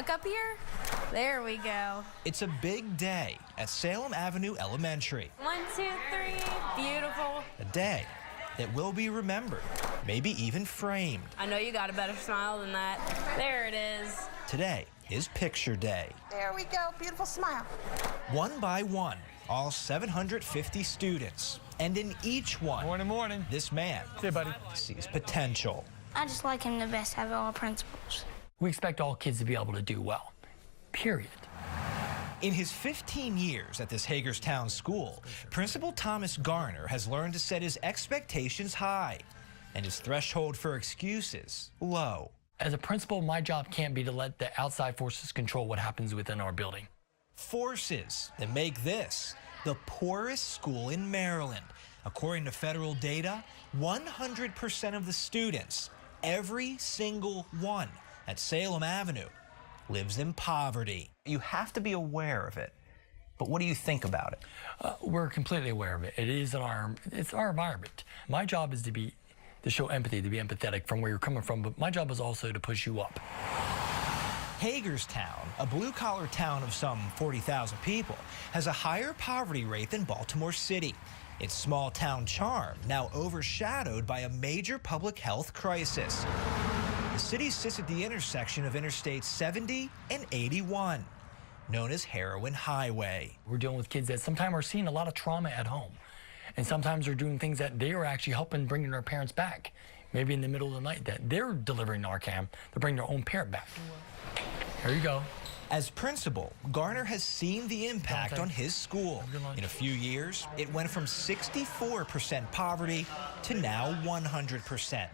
Look up here. There we go. It's a big day at Salem Avenue Elementary. 1, 2, 3. Beautiful. A day that will be remembered, maybe even framed. I know you got a better smile than that. There it is. Today is Picture Day. There we go. Beautiful smile. One by one, all 750 students. And in each one, Morning. this man sees potential. I just like him the best out of all principals. We expect all kids to be able to do well, period. In his 15 years at this Hagerstown school, Principal Thomas Garner has learned to set his expectations high and his threshold for excuses low. As a principal, my job can't be to let the outside forces control what happens within our building. Forces that make this the poorest school in Maryland. According to federal data, 100% of the students, every single one at Salem Avenue, lives in poverty. You have to be aware of it, but what do you think about it? We're completely aware of it. It's our environment. My job is to show empathy, to be empathetic from where you're coming from, but my job is also to push you up. Hagerstown, a blue-collar town of some 40,000 people, has a higher poverty rate than Baltimore City. Its small-town charm now overshadowed by a major public health crisis. The city sits at the intersection of Interstate 70 and 81, known as Heroin Highway. We're dealing with kids that sometimes are seeing a lot of trauma at home, and sometimes they're doing things that they are actually helping bringing their parents back. Maybe in the middle of the night that they're delivering Narcan to bring their own parent back. There you go. As principal, Garner has seen the impact on his school. In a few years, it went from 64% poverty to now 100%.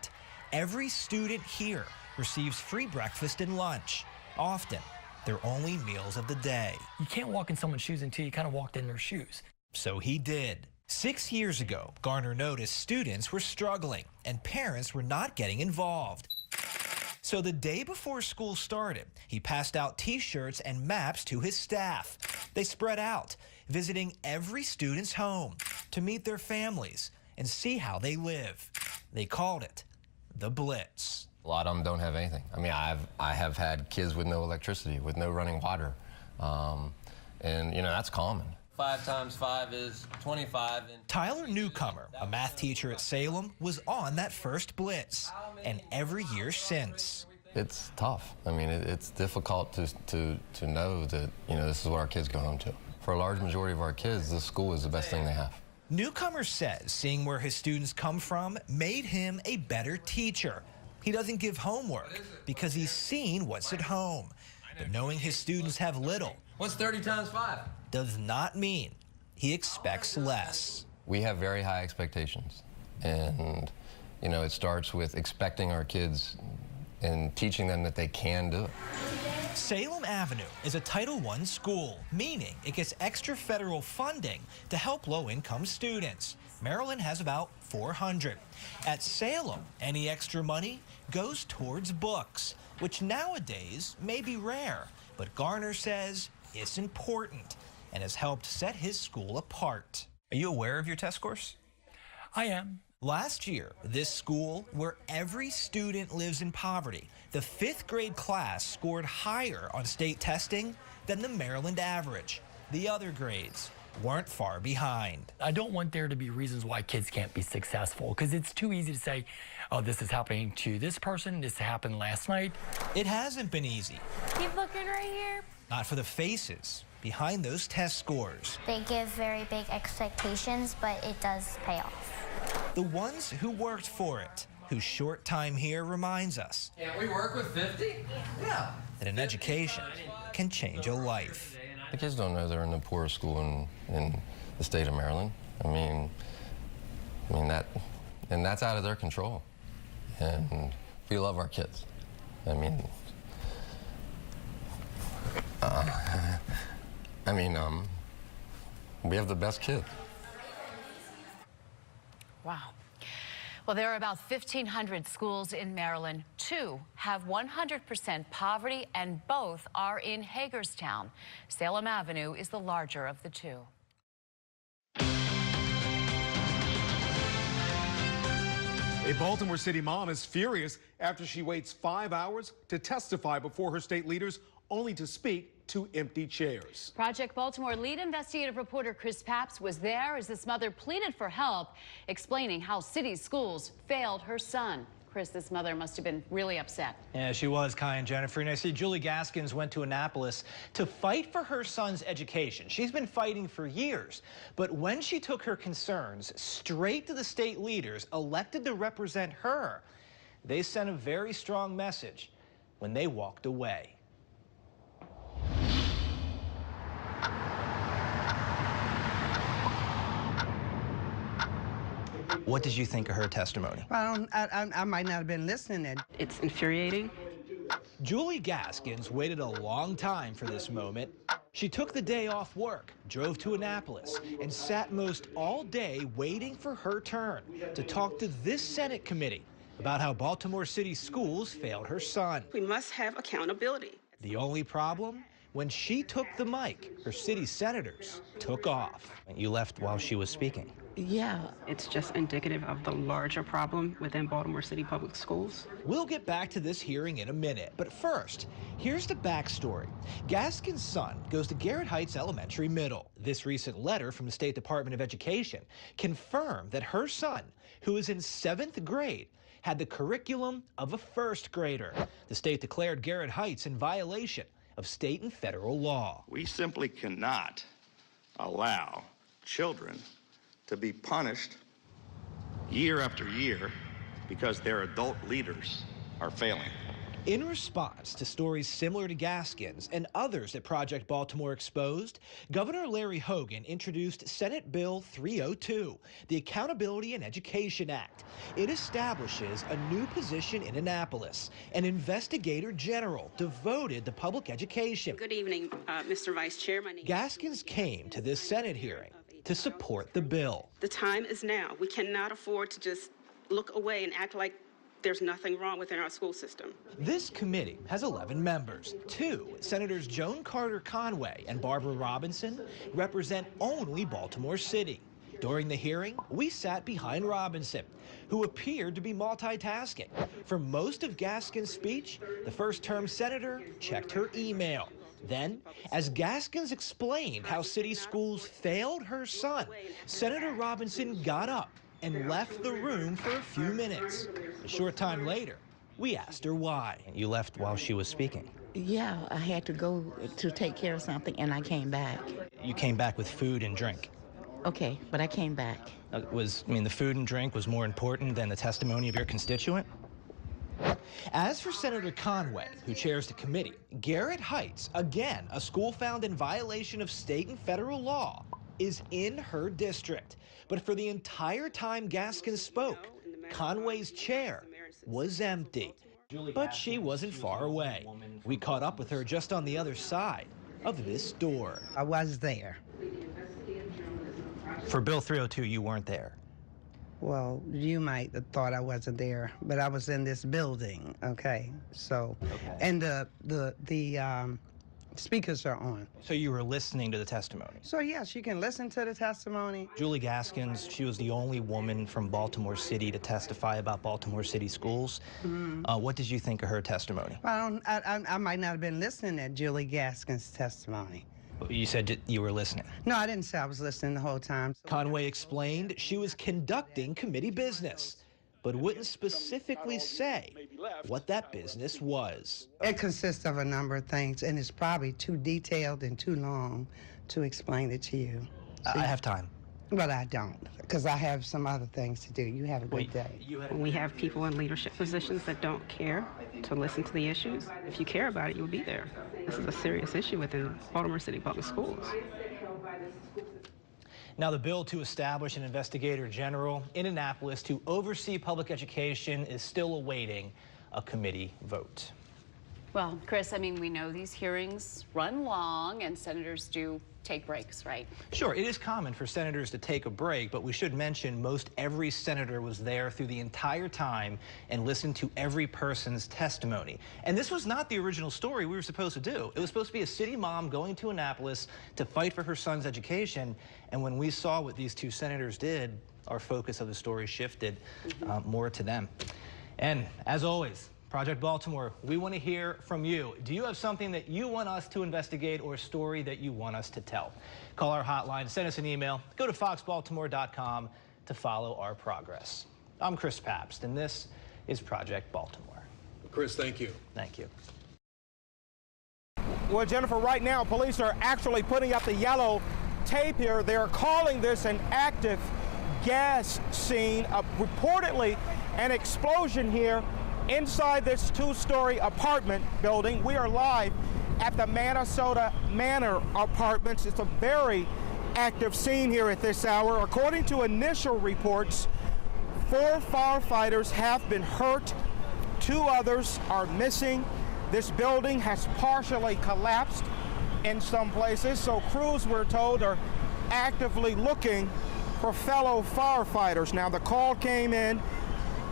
Every student here receives free breakfast and lunch, often their only meals of the day. You can't walk in someone's shoes until you kind of walked in their shoes. So he did. 6 years ago, Garner noticed students were struggling and parents were not getting involved. So the day before school started, he passed out T-shirts and maps to his staff. They spread out, visiting every student's home to meet their families and see how they live. They called it the Blitz. A lot of them don't have anything. I mean, I have had kids with no electricity, with no running water, and you know, that's common. 5 times 5 is 25. Tyler Newcomer, a math teacher at Salem, was on that first Blitz, and every year since. It's tough. I mean, it's difficult to know that, you know, this is what our kids go home to. For a large majority of our kids, this school is the best thing they have. Newcomer says seeing where his students come from made him a better teacher. He doesn't give homework because he's seen what's at home. But knowing his students have little, What's 30 times 5? does not mean he expects less. We have very high expectations, and you know, it starts with expecting our kids and teaching them that they can do it. Salem Avenue is a Title I school, meaning it gets extra federal funding to help low-income students. Maryland has about 400. At Salem, any extra money goes towards books, which nowadays may be rare, but Garner says it's important and has helped set his school apart. Are you aware of your test scores? I am. Last year, this school, where every student lives in poverty, the 5th grade class scored higher on state testing than the Maryland average. The other grades weren't far behind. I don't want there to be reasons why kids can't be successful, because it's too easy to say, oh, this is happening to this person, this happened last night. It hasn't been easy. Keep looking right here. Not for the faces behind those test scores. They give very big expectations, but it does pay off. The ones who worked for it, whose short time here reminds us Can't we work with 50? Yeah. that an education can change a life. The kids don't know they're in the poorest school in the state of Maryland. I mean that's out of their control. And we love our kids. I mean, we have the best kids. Wow. Well, there are about 1,500 schools in Maryland. 2 have 100% poverty, and both are in Hagerstown. Salem Avenue is the larger of the 2. A Baltimore City mom is furious after she waits 5 hours to testify before her state leaders only to speak to empty chairs. Project Baltimore lead investigative reporter Chris Papps was there as this mother pleaded for help, explaining how city schools failed her son. Chris, this mother must have been really upset. Yeah, she was, Kai and Jennifer. And I see Julie Gaskins went to Annapolis to fight for her son's education. She's been fighting for years. But when she took her concerns straight to the state leaders elected to represent her, they sent a very strong message when they walked away. What did you think of her testimony? I might not have been listening then. It's infuriating. Julie Gaskins waited a long time for this moment. She took the day off work, drove to Annapolis, and sat most all day waiting for her turn to talk to this Senate committee about how Baltimore City schools failed her son. We must have accountability. The only problem? When she took the mic, her city senators took off. You left while she was speaking. Yeah. It's just indicative of the larger problem within Baltimore City Public Schools. We'll get back to this hearing in a minute, but first, here's the backstory. Gaskins' son goes to Garrett Heights Elementary Middle. This recent letter from the State Department of Education confirmed that her son, who is in 7th grade, had the curriculum of a 1st grader. The state declared Garrett Heights in violation of state and federal law. We simply cannot allow children to be punished year after year because their adult leaders are failing. In response to stories similar to Gaskins and others that Project Baltimore exposed, Governor Larry Hogan introduced Senate Bill 302, the Accountability in Education Act. It establishes a new position in Annapolis, an investigator general devoted to public education. Good evening, Mr. Vice Chair. My name Gaskins came to this Senate hearing to support the bill. The time is now. We cannot afford to just look away and act like there's nothing wrong within our school system. This committee has 11 members. 2, Senators Joan Carter Conway and Barbara Robinson, represent only Baltimore City. During the hearing, we sat behind Robinson, who appeared to be multitasking. For most of Gaskins' speech, the first-term senator checked her email. Then, as Gaskins explained how city schools failed her son, Senator Robinson got up and left the room for a few minutes. A short time later, we asked her why. You left while she was speaking. Yeah, I had to go to take care of something, and I came back. You came back with food and drink. Okay, but I came back. The food and drink was more important than the testimony of your constituent? As for Senator Conway, who chairs the committee, Garrett Heights, again, a school found in violation of state and federal law, is in her district. But for the entire time Gaskins spoke, Conway's chair was empty. But she wasn't far away. We caught up with her just on the other side of this door. I was there. For Bill 302, you weren't there. Well, you might have thought I wasn't there, but I was in this building, okay? So, and the speakers are on. So you were listening to the testimony? So yes, you can listen to the testimony. Julie Gaskins, she was the only woman from Baltimore City to testify about Baltimore City schools. What did you think of her testimony? Well, I might not have been listening at Julie Gaskins' testimony. You said you were listening. No, I didn't say I was listening the whole time. Conway explained she was conducting committee business, but wouldn't specifically say what that business was. It consists of a number of things, and it's probably too detailed and too long to explain it to you. I have time. But I don't, because I have some other things to do. You have a good day. We have people in leadership positions that don't care to listen to the issues. If you care about it, you'll be there. This is a serious issue within Baltimore City Public Schools. Now, the bill to establish an investigator general in Annapolis to oversee public education is still awaiting a committee vote. Well, Chris, we know these hearings run long and senators do take breaks, right? Sure, it is common for senators to take a break, but we should mention most every senator was there through the entire time and listened to every person's testimony. And this was not the original story we were supposed to do. It was supposed to be a city mom going to Annapolis to fight for her son's education, and when we saw what these 2 senators did, our focus of the story shifted more to them. And as always, Project Baltimore, we want to hear from you. Do you have something that you want us to investigate or a story that you want us to tell? Call our hotline, send us an email, go to foxbaltimore.com to follow our progress. I'm Chris Pabst, and this is Project Baltimore. Chris, thank you. Thank you. Well, Jennifer, right now, police are actually putting up the yellow tape here. They're calling this an active gas scene. Reportedly, an explosion here inside this two-story apartment building. We are live at the Minnesota Manor Apartments. It's a very active scene here at this hour. According to initial reports, 4 firefighters have been hurt. 2 others are missing. This building has partially collapsed in some places, so crews, we're told, are actively looking for fellow firefighters. Now, the call came in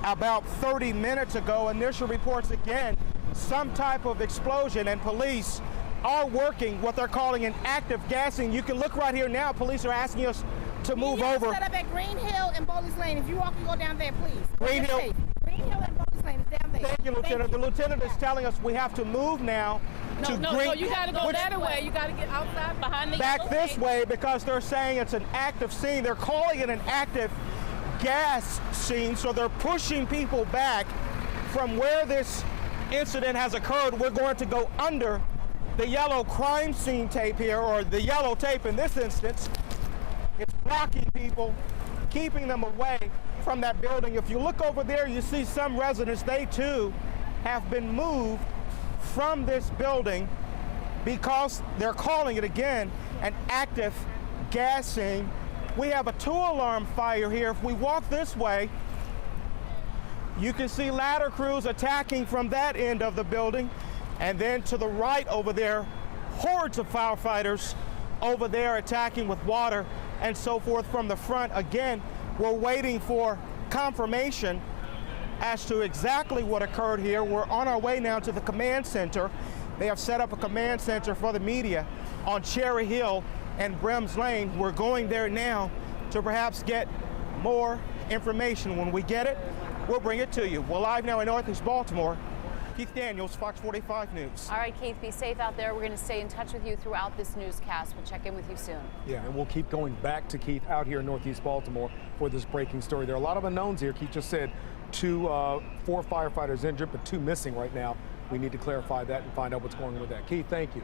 about 30 minutes ago. Initial reports, again, some type of explosion, and police are working what they're calling an active gassing. You can look right here now. Police are asking us to move over. Set up at Green Hill and Bowlers Lane. If you all can go down there, please. Green Hill and Bowlers Lane is down there. Thank you, Lieutenant. The lieutenant is telling us we have to move now to Green. You got to go that way. You got to get outside behind the back this way, because they're saying it's an active scene. They're calling it an active gas scene, so they're pushing people back from where this incident has occurred. We're going to go under the yellow crime scene tape here, or the yellow tape in this instance. It's blocking people, keeping them away from that building. If you look over there, you see some residents. They too have been moved from this building because they're calling it, again, an active gas scene. We have a 2-alarm fire here. If we walk this way, you can see ladder crews attacking from that end of the building. And then to the right over there, hordes of firefighters over there attacking with water and so forth from the front. Again, we're waiting for confirmation as to exactly what occurred here. We're on our way now to the command center. They have set up a command center for the media on Cherry Hill and Brems Lane. We're going there now to perhaps get more information. When we get it, we'll bring it to you. We're live now in Northeast Baltimore. Keith Daniels, Fox 45 News. All right, Keith, be safe out there. We're going to stay in touch with you throughout this newscast. We'll check in with you soon. Yeah, and we'll keep going back to Keith out here in Northeast Baltimore for this breaking story. There are a lot of unknowns here. Keith just said 4 firefighters injured, but 2 missing right now. We need to clarify that and find out what's going on with that. Keith, thank you.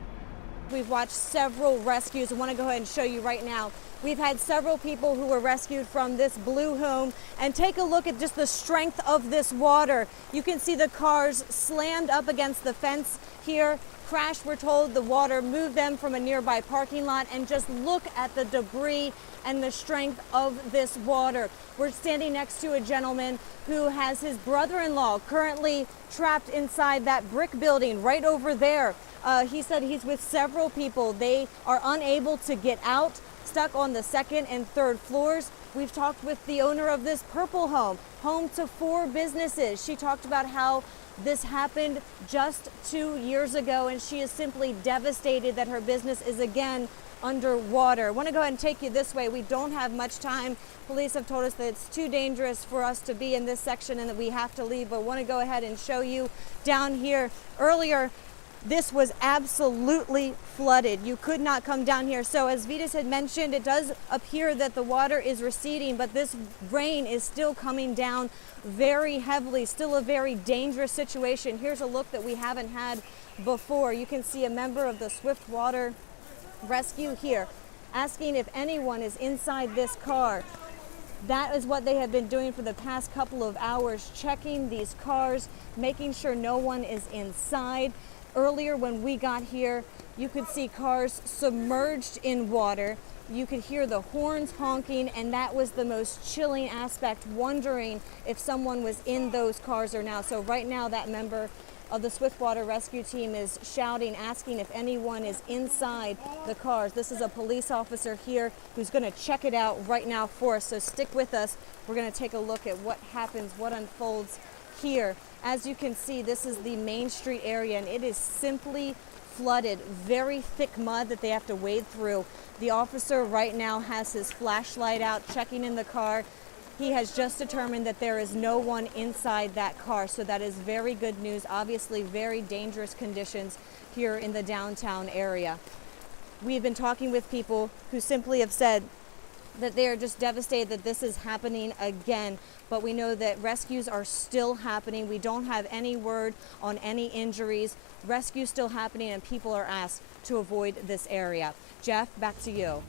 We've watched several rescues. I want to go ahead and show you right now. We've had several people who were rescued from this blue home, and take a look at just the strength of this water. You can see the cars slammed up against the fence here. Crashed, we're told. The water moved them from a nearby parking lot, and just look at the debris and the strength of this water. We're standing next to a gentleman who has his brother-in-law currently trapped inside that brick building right over there. He said he's with several people. They are unable to get out, stuck on the 2nd and 3rd floors. We've talked with the owner of this purple home, home to 4 businesses. She talked about how this happened just 2 years ago, and she is simply devastated that her business is again underwater. I want to go ahead and take you this way. We don't have much time. Police have told us that it's too dangerous for us to be in this section and that we have to leave, but I want to go ahead and show you down here. Earlier, this was absolutely flooded. You could not come down here. So as Vitas had mentioned, it does appear that the water is receding, but this rain is still coming down very heavily. Still a very dangerous situation. Here's a look that we haven't had before. You can see a member of the Swift Water Rescue here asking if anyone is inside this car. That is what they have been doing for the past couple of hours, checking these cars, making sure no one is inside. Earlier when we got here, you could see cars submerged in water. You could hear the horns honking, and that was the most chilling aspect, wondering if someone was in those cars or now. So right now, that member of the Swiftwater Rescue Team is shouting, asking if anyone is inside the cars. This is a police officer here who's going to check it out right now for us. So stick with us. We're going to take a look at what happens, what unfolds here. As you can see, this is the Main Street area, and it is simply flooded. Very thick mud that they have to wade through. The officer right now has his flashlight out, checking in the car. He has just determined that there is no one inside that car, so that is very good news. Obviously, very dangerous conditions here in the downtown area. We've been talking with people who simply have said that they are just devastated that this is happening again, but we know that rescues are still happening. We don't have any word on any injuries. Rescues still happening, and people are asked to avoid this area. Jeff, back to you.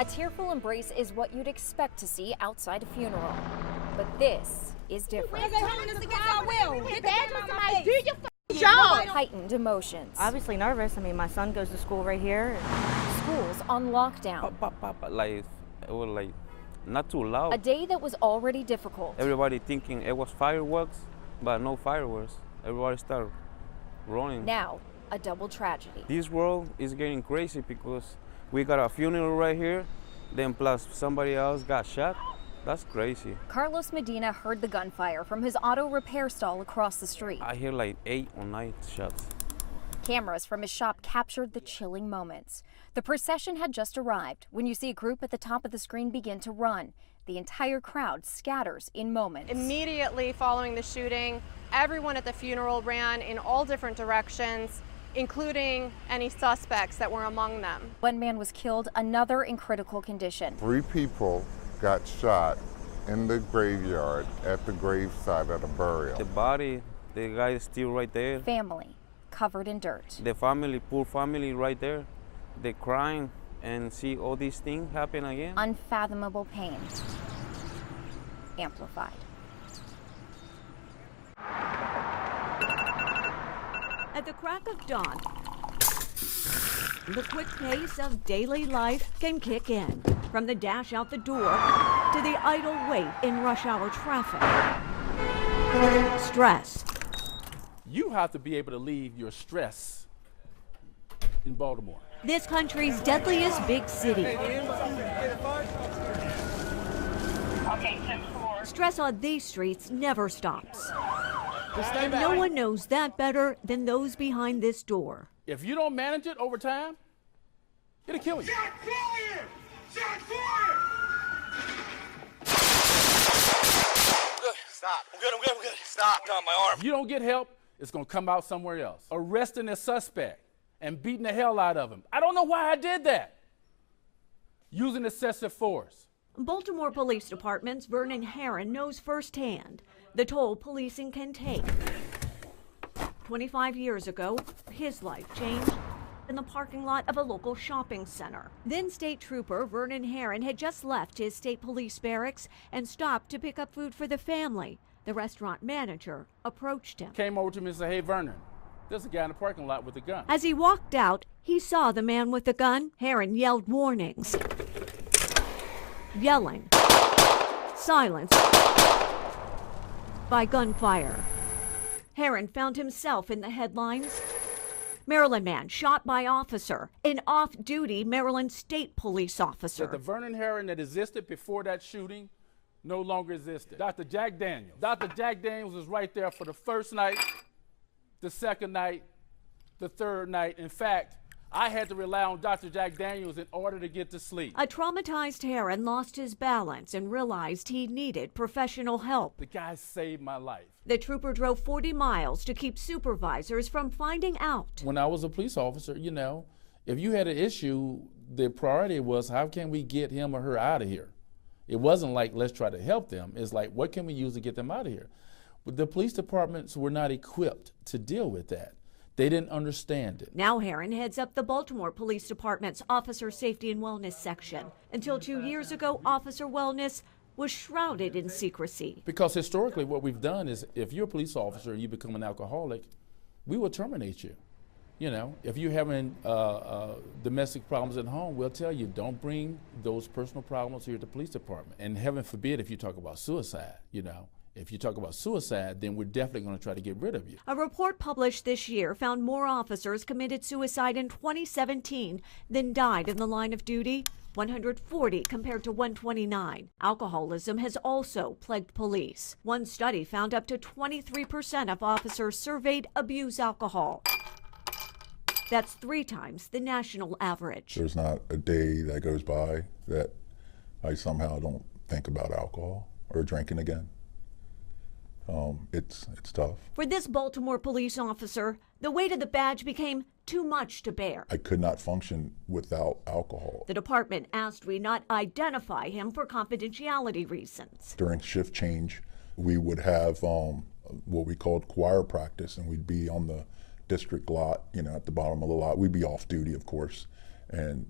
A tearful embrace is what you'd expect to see outside a funeral. But this is different. Heightened emotions. Obviously nervous. I mean, my son goes to school right here. Schools on lockdown. Like, it was like not too loud. A day that was already difficult. Everybody thinking it was fireworks, but no fireworks. Everybody started running. Now, a double tragedy. This world is getting crazy because we got a funeral right here, then plus somebody else got shot. That's crazy. Carlos Medina heard the gunfire from his auto repair stall across the street. I hear like 8 or 9 shots. Cameras from his shop captured the chilling moments. The procession had just arrived when you see a group at the top of the screen begin to run. The entire crowd scatters in moments. Immediately following the shooting, everyone at the funeral ran in all different directions, including any suspects that were among them. One man was killed, another in critical condition. 3 people got shot in the graveyard at the gravesite of the burial. The body, the guy is still right there. Family covered in dirt. The family, poor family right there, they're crying and see all these things happen again. Unfathomable pain. Amplified. At the crack of dawn, the quick pace of daily life can kick in. From the dash out the door to the idle wait in rush hour traffic. Stress. You have to be able to leave your stress in Baltimore. This country's deadliest big city. Stress on these streets never stops. And no one knows that better than those behind this door. If you don't manage it over time, it'll kill you. Stop. I'm good. Stop. On my arm. If you don't get help, it's going to come out somewhere else. Arresting a suspect and beating the hell out of him. I don't know why I did that. Using excessive force. Baltimore Police Department's Vernon Herron knows firsthand the toll policing can take. 25 years ago, his life changed in the parking lot of a local shopping center. Then State Trooper Vernon Herron had just left his state police barracks and stopped to pick up food for the family. The restaurant manager approached him. Came over to me and said, "Hey, Vernon, there's a guy in the parking lot with a gun." As he walked out, he saw the man with the gun. Herron yelled warnings. Yelling. Silence. By gunfire. Herron found himself in the headlines. Maryland man shot by officer, an off-duty Maryland State Police officer. That the Vernon Herron that existed before that shooting no longer existed. Dr. Jack Daniels. Dr. Jack Daniels was right there for the first night, the second night, the third night. In fact, I had to rely on Dr. Jack Daniels in order to get to sleep. A traumatized Herron lost his balance and realized he needed professional help. The guy saved my life. The trooper drove 40 miles to keep supervisors from finding out. When I was a police officer, you know, if you had an issue, the priority was how can we get him or her out of here? It wasn't like let's try to help them. It's like what can we use to get them out of here? But the police departments were not equipped to deal with that. They didn't understand it. Now Herron heads up the Baltimore Police Department's Officer Safety and Wellness section. Until 2 years ago, Officer Wellness was shrouded in secrecy. Because historically what we've done is if you're a police officer and you become an alcoholic, we will terminate you. You know, if you're having domestic problems at home, we'll tell you, don't bring those personal problems here to the police department. And heaven forbid if you talk about suicide, you know. If you talk about suicide, then we're definitely going to try to get rid of you. A report published this year found more officers committed suicide in 2017 than died in the line of duty, 140 compared to 129. Alcoholism has also plagued police. One study found up to 23% of officers surveyed abuse alcohol. That's 3 times the national average. There's not a day that goes by that I somehow don't think about alcohol or drinking again. It's tough. For this Baltimore police officer, the weight of the badge became too much to bear. I could not function without alcohol. The department asked we not identify him for confidentiality reasons. During shift change, we would have what we called choir practice, and we'd be on the district lot, you know, at the bottom of the lot. We'd be off duty, of course, and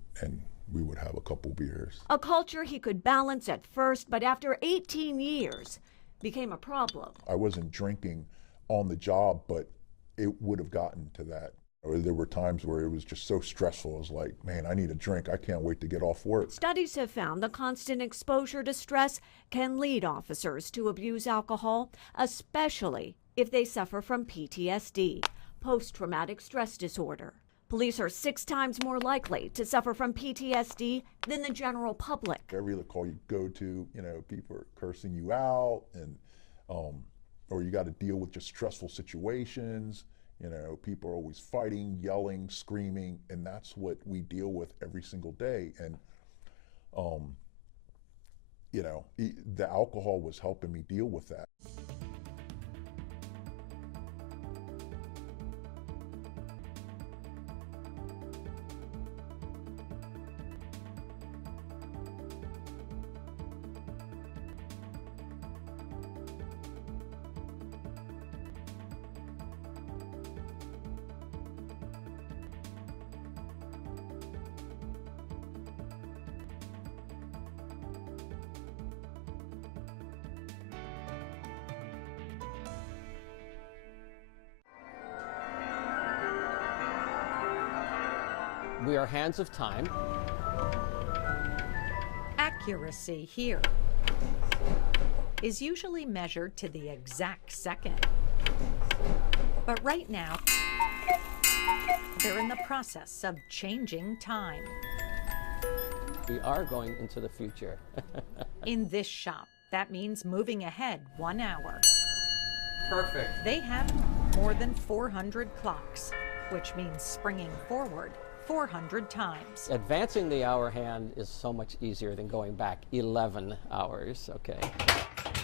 we would have a couple beers. A culture he could balance at first, but after 18 years, became a problem. I wasn't drinking on the job, but it would have gotten to that. There were times where it was just so stressful. It was like, man, I need a drink. I can't wait to get off work. Studies have found the constant exposure to stress can lead officers to abuse alcohol, especially if they suffer from PTSD, post-traumatic stress disorder. Police are 6 times more likely to suffer from PTSD than the general public. Every call you go to, you know, people are cursing you out, and or you got to deal with just stressful situations. You know, people are always fighting, yelling, screaming, and that's what we deal with every single day. And you know, the alcohol was helping me deal with that. We are hands of time. Accuracy here is usually measured to the exact second. But right now, they're in the process of changing time. We are going into the future. In this shop, that means moving ahead 1 hour. Perfect. They have more than 400 clocks, which means springing forward 400 times. Advancing the hour hand is so much easier than going back 11 hours, okay.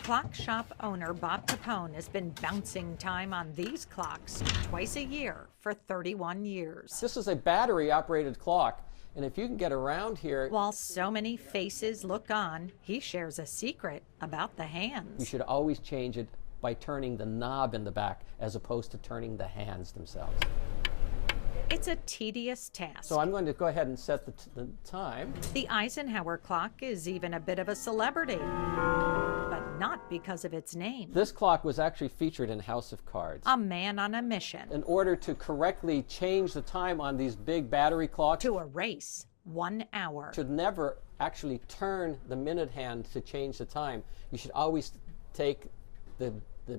Clock shop owner Bob Capone has been bouncing time on these clocks twice a year for 31 years. This is a battery-operated clock, and if you can get around here... While so many faces look on, he shares a secret about the hands. You should always change it by turning the knob in the back as opposed to turning the hands themselves. It's a tedious task. So I'm going to go ahead and set the time. The Eisenhower clock is even a bit of a celebrity, but not because of its name. This clock was actually featured in House of Cards. A man on a mission. In order to correctly change the time on these big battery clocks. To erase 1 hour. Should never actually turn the minute hand to change the time. You should always take the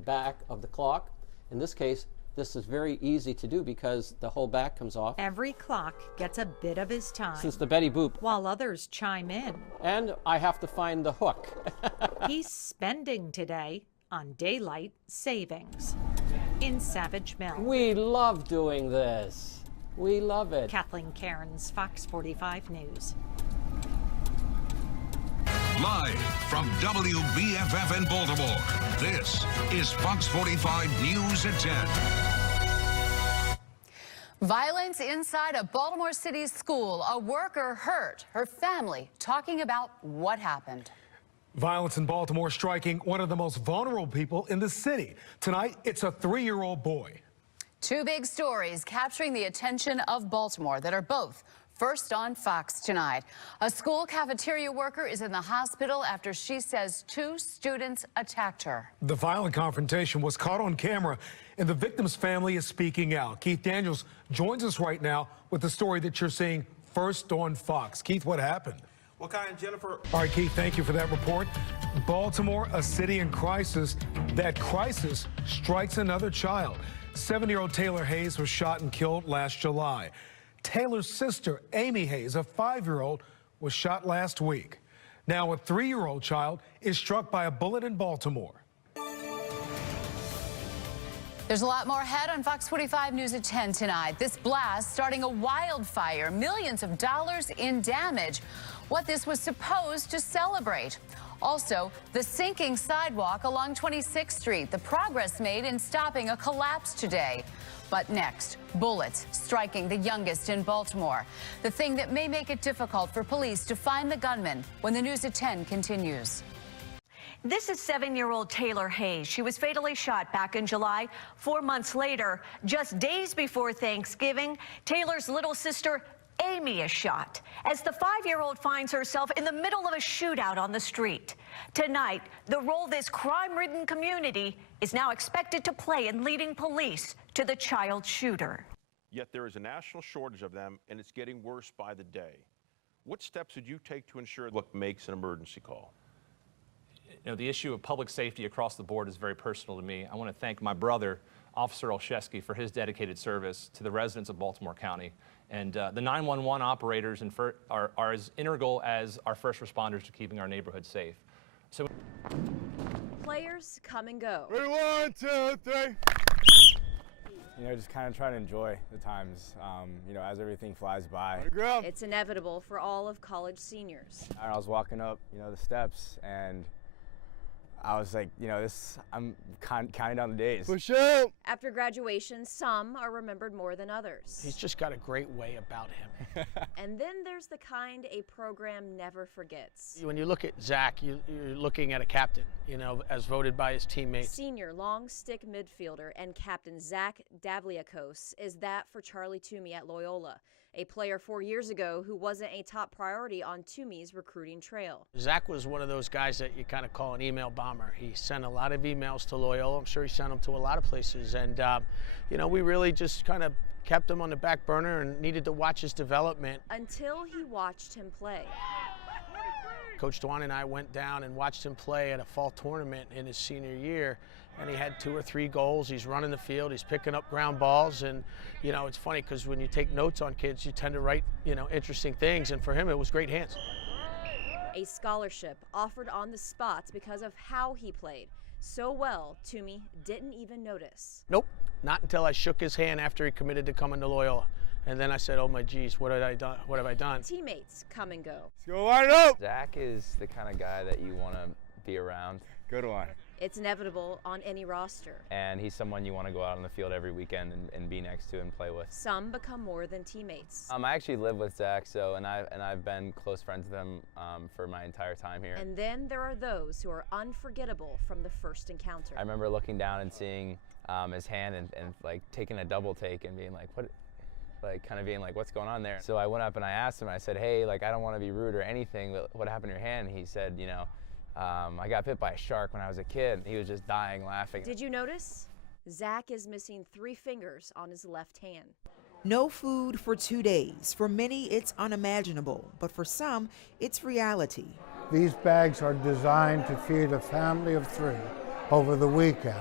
back of the clock. In this case, this is very easy to do because the whole back comes off. Every clock gets a bit of his time. Since the Betty Boop. While others chime in. And I have to find the hook. He's spending today on daylight savings in Savage Mill. We love doing this. We love it. Kathleen Cairns, Fox 45 News. Live from WBFF in Baltimore, this is Fox 45 News at 10. Violence inside a Baltimore City school. A worker hurt. Her family talking about what happened. Violence in Baltimore striking one of the most vulnerable people in the city. Tonight, it's a 3-year-old boy. 2 big stories capturing the attention of Baltimore that are both First on Fox tonight, a school cafeteria worker is in the hospital after she says 2 students attacked her. The violent confrontation was caught on camera, and the victim's family is speaking out. Keith Daniels joins us right now with the story that you're seeing first on Fox. Keith, what happened? What kind, Jennifer? All right, Keith, thank you for that report. Baltimore, a city in crisis. That crisis strikes another child. 7-year-old Taylor Hayes was shot and killed last July. Taylor's sister, Amy Hayes, a 5-year-old, was shot last week. Now a 3-year-old child is struck by a bullet in Baltimore. There's a lot more ahead on Fox 45 News at 10 tonight. This blast starting a wildfire, millions of dollars in damage. What this was supposed to celebrate. Also, the sinking sidewalk along 26th Street, the progress made in stopping a collapse today. But next, bullets striking the youngest in Baltimore. The thing that may make it difficult for police to find the gunman when the News at 10 continues. This is 7-year-old Taylor Hayes. She was fatally shot back in July. 4 months later, just days before Thanksgiving, Taylor's little sister Amy is shot as the 5-year-old finds herself in the middle of a shootout on the street. Tonight, the role this crime-ridden community is now expected to play in leading police to the child shooter. Yet there is a national shortage of them, and it's getting worse by the day. What steps would you take to ensure what makes an emergency call? You know, the issue of public safety across the board is very personal to me. I want to thank my brother, Officer Olszewski, for his dedicated service to the residents of Baltimore County. And the 911 operators are as integral as our first responders to keeping our neighborhood safe. So, Players come and go. 1, 2, 3. You know, just kind of try to enjoy the times, you know, as everything flies by. It's inevitable for all of college seniors. I was walking up, you know, the steps, and I was like, you know, I'm counting down the days. Push up! After graduation, some are remembered more than others. He's just got a great way about him. And then there's the kind a program never forgets. When you look at Zach, you're looking at a captain, you know, as voted by his teammates. Senior long stick midfielder and captain Zach Davliakos is that for Charlie Toomey at Loyola, a player 4 years ago who wasn't a top priority on Toomey's recruiting trail. Zach was one of those guys that you kind of call an email bomber. He sent a lot of emails to Loyola. I'm sure he sent them to a lot of places. And, you know, we really just kind of kept him on the back burner and needed to watch his development. Until he watched him play. Coach Dwan and I went down and watched him play at a fall tournament in his senior year, and he had 2 or 3 goals. He's running the field, he's picking up ground balls, and you know, it's funny because when you take notes on kids, you tend to write, you know, interesting things, and for him it was great hands. A scholarship offered on the spot because of how he played. So well, Toomey didn't even notice. Nope, not until I shook his hand after he committed to coming to Loyola. And then I said, oh my geez, what have I done? Teammates come and go. Let's go line up! Zach is the kind of guy that you want to be around. Good one. It's inevitable on any roster. And he's someone you want to go out on the field every weekend and be next to and play with. Some become more than teammates. I actually live with Zach, and I've been close friends with him for my entire time here. And then there are those who are unforgettable from the first encounter. I remember looking down and seeing his hand and like taking a double take and being like, what? Like kind of being like, what's going on there? So I went up and I asked him, I said, hey, like I don't want to be rude or anything, but what happened to your hand? And he said, you know, I got bit by a shark when I was a kid. He was just dying laughing. Did you notice? Zach is missing 3 fingers on his left hand. No food for 2 days. For many, it's unimaginable, but for some, it's reality. These bags are designed to feed a family of 3 over the weekend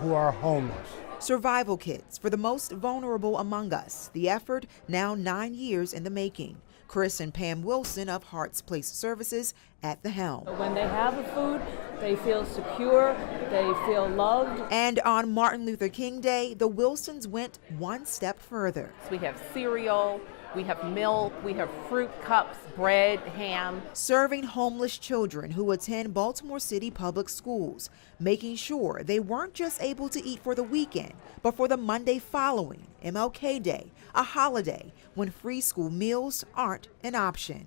who are homeless. Survival kits for the most vulnerable among us. The effort now 9 years in the making. Chris and Pam Wilson of Hearts Place Services at the helm. When they have the food, they feel secure, they feel loved. And on Martin Luther King Day, the Wilsons went one step further. We have cereal, we have milk, we have fruit cups, bread, ham. Serving homeless children who attend Baltimore City public schools, making sure they weren't just able to eat for the weekend, but for the Monday following, MLK Day, a holiday when free school meals aren't an option.